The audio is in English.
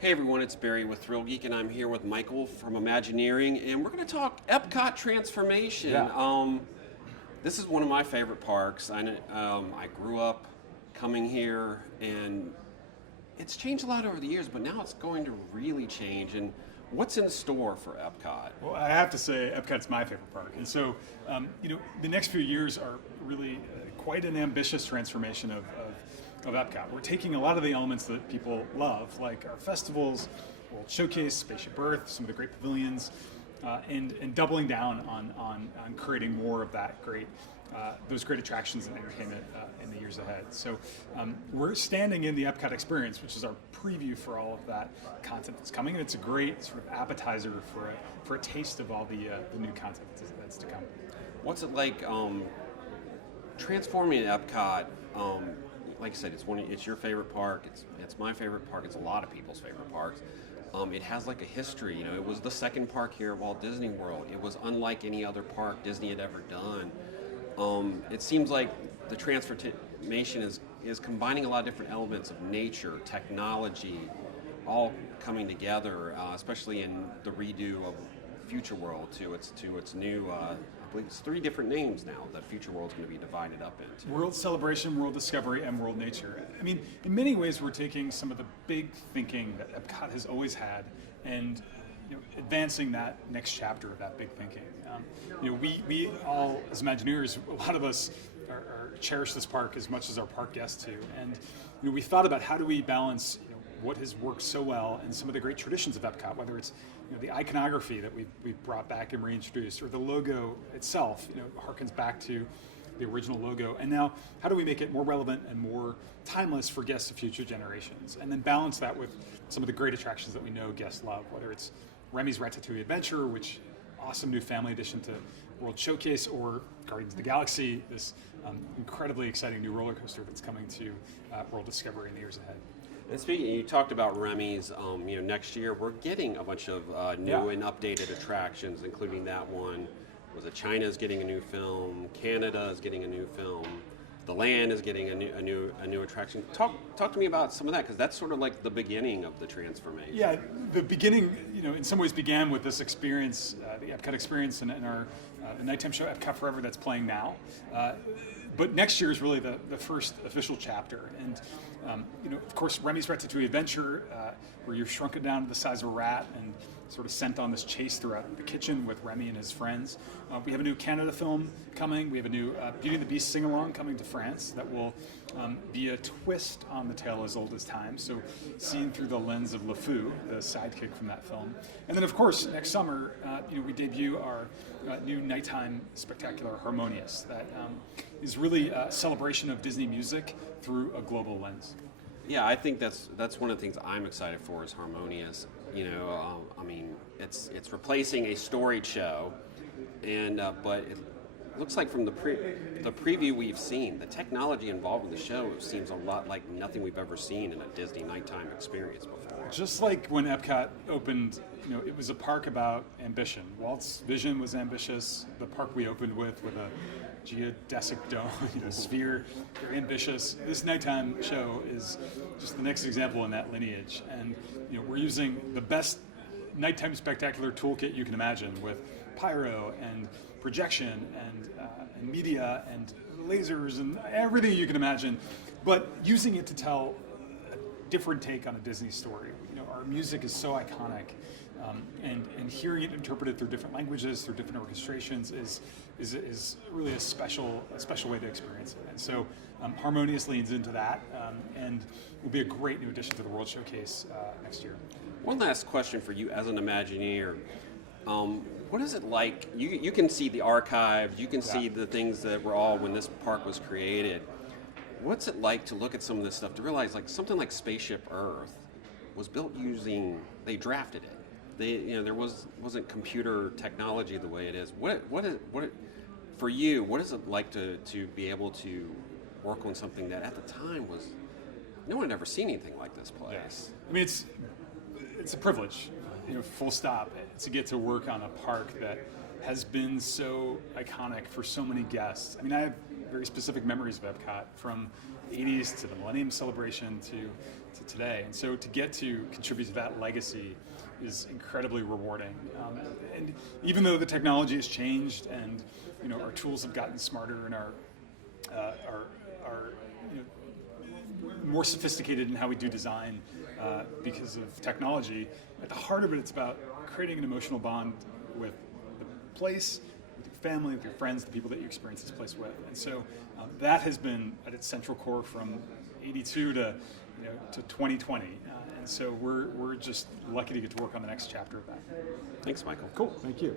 Hey everyone, it's Barry with ThrillGeek, and I'm here with Michael from Imagineering, and we're going to talk Epcot transformation. This is one of my favorite parks. I grew up coming here, and it's changed a lot over the years, but now it's going to really change. And what's in store for Epcot? Well, I have to say, Epcot's my favorite park, and so the next few years are really quite an ambitious transformation of Epcot. We're taking a lot of the elements that people love, like our festivals, World Showcase, Spaceship Earth, some of the great pavilions, and doubling down on creating more of that those great attractions and entertainment in the years ahead. So we're standing in the Epcot experience, which is our preview for all of that content that's coming, and it's a great sort of appetizer for a taste of all the new content that's to come. What's it like transforming Epcot? Like I said, it's your favorite park. It's my favorite park. It's a lot of people's favorite parks. It has like a history. It was the second park here at Walt Disney World. It was unlike any other park Disney had ever done. It seems like the transformation is combining a lot of different elements of nature, technology, all coming together, especially in the redo of Future World to its new. I believe it's 3 different names now that Future World's going to be divided up into. World Celebration, World Discovery, and World Nature. I mean, in many ways, we're taking some of the big thinking that Epcot has always had and advancing that next chapter of that big thinking. We all, as Imagineers, a lot of us cherish this park as much as our park guests do. And we thought about how do we balance what has worked so well and some of the great traditions of Epcot, whether it's the iconography that we've brought back and reintroduced, or the logo itself, harkens back to the original logo. And now, how do we make it more relevant and more timeless for guests of future generations? And then balance that with some of the great attractions that we know guests love, whether it's Remy's Ratatouille Adventure, which awesome new family addition to World Showcase, or Guardians of the Galaxy, this incredibly exciting new roller coaster that's coming to World Discovery in the years ahead. And speaking, you talked about Remy's. Next year we're getting a bunch of new and updated attractions, including that one. Was it China's getting a new film? Canada is getting a new film. The Land is getting a new attraction. Talk to me about some of that, because that's sort of like the beginning of the transformation. Yeah, the beginning, in some ways began with this experience, the Epcot experience, and our nighttime show Epcot Forever that's playing now. But next year is really the first official chapter, and of course, Remy's Ratatouille Adventure, where you're shrunken down to the size of a rat and sort of sent on this chase throughout the kitchen with Remy and his friends. We have a new Canada film coming. We have a new Beauty and the Beast sing-along coming to France that will be a twist on the tale as old as time, so seen through the lens of LeFou, the sidekick from that film. And then, of course, next summer, we debut our new nighttime spectacular, Harmonious, that is really a celebration of Disney music through a global lens. Yeah, I think that's one of the things I'm excited for is Harmonious. It's replacing a storied show, and but it looks like from the preview we've seen, the technology involved in the show seems a lot like nothing we've ever seen in a Disney nighttime experience before. Just like when Epcot opened, it was a park about ambition. Walt's vision was ambitious. The park we opened with a geodesic dome, sphere, very ambitious. This nighttime show is just the next example in that lineage, and we're using the best nighttime spectacular toolkit you can imagine, with pyro and projection and media and lasers and everything you can imagine, but using it to tell a different take on a Disney story. Our music is so iconic, and hearing it interpreted through different languages, through different orchestrations, is really a special way to experience it. And so Harmonious leans into that, and will be a great new addition to the World Showcase next year. One last question for you as an Imagineer. What is it like? You can see the archives, you can see the things that were all when this park was created. What's it like to look at some of this stuff, to realize like something like Spaceship Earth was built using, they drafted it. There wasn't computer technology the way it is. For you, what is it like to be able to work on something that at the time was, no one had ever seen anything like this place? Yes. I mean, it's a privilege, full stop, to get to work on a park that has been so iconic for so many guests. I mean, I have very specific memories of Epcot from the 80s to the Millennium Celebration to today. And so to get to contribute to that legacy is incredibly rewarding. And even though the technology has changed and our tools have gotten smarter and our more sophisticated in how we do design because of technology, at the heart of it, it's about creating an emotional bond with the place, with your family, with your friends, the people that you experience this place with. And so that has been at its central core from '82 to 2020. And so we're just lucky to get to work on the next chapter of that. Thanks, Michael. Cool. Thank you.